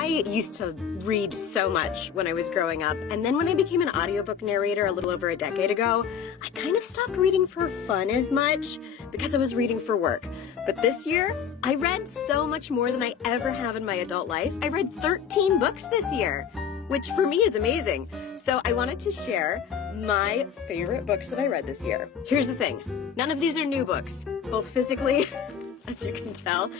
I used to read so much when I was growing up, and then when I became an audiobook narrator a little over a decade ago, I kind of stopped reading for fun as much because I was reading for work. But this year, I read so much more than I ever have in my adult life. I read 13 books this year, which for me is amazing. So I wanted to share my favorite books that I read this year. Here's the thing, none of these are new books, both physically, as you can tell,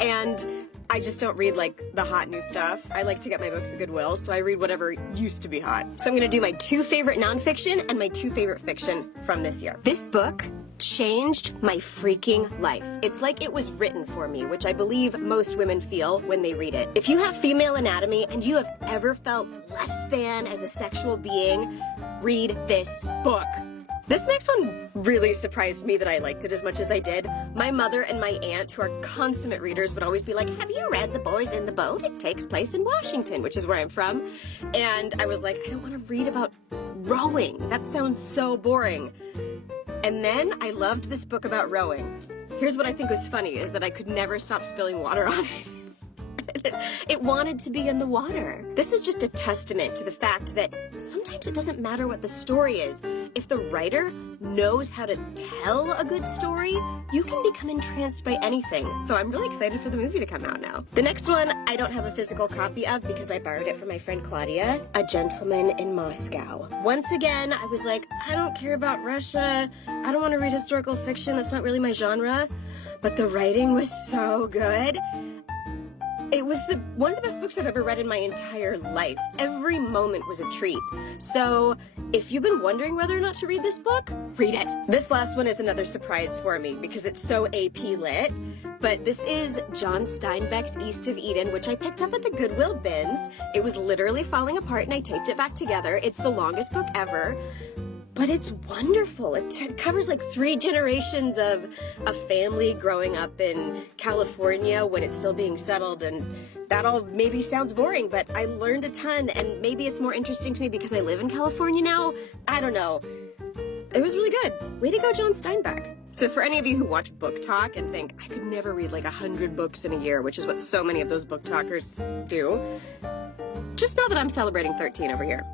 and I just don't read like the hot new stuff. I like to get my books at Goodwill, so I read whatever used to be hot. So I'm gonna do my 2 favorite nonfiction and my 2 favorite fiction from this year. This book changed my freaking life. It's like it was written for me, which I believe most women feel when they read it. If you have female anatomy and you have ever felt less than as a sexual being, read this book. This next one really surprised me that I liked it as much as I did. My mother and my aunt, who are consummate readers, would always be like, have you read The Boys in the Boat? It takes place in Washington, which is where I'm from. And I was like, I don't want to read about rowing. That sounds so boring. And then I loved this book about rowing. Here's what I think was funny, is that I could never stop spilling water on it. It wanted to be in the water. This is just a testament to the fact that sometimes it doesn't matter what the story is. If the writer knows how to tell a good story, you can become entranced by anything. So I'm really excited for the movie to come out now. The next one I don't have a physical copy of because I borrowed it from my friend Claudia, A Gentleman in Moscow. Once again, I was like, I don't care about Russia. I don't want to read historical fiction. That's not really my genre. But the writing was so good. It was one of the best books I've ever read in my entire life. Every moment was a treat. So if you've been wondering whether or not to read this book, read it. This last one is another surprise for me because it's so AP lit. But this is John Steinbeck's East of Eden, which I picked up at the Goodwill bins. It was literally falling apart and I taped it back together. It's the longest book ever. But it's wonderful. It covers like 3 generations of a family growing up in California when it's still being settled, and that all maybe sounds boring, but I learned a ton, and maybe it's more interesting to me because I live in California now. I don't know. It was really good. Way to go, John Steinbeck. So for any of you who watch Book Talk and think, I could never read like 100 books in a year, which is what so many of those book talkers do, just know that I'm celebrating 13 over here.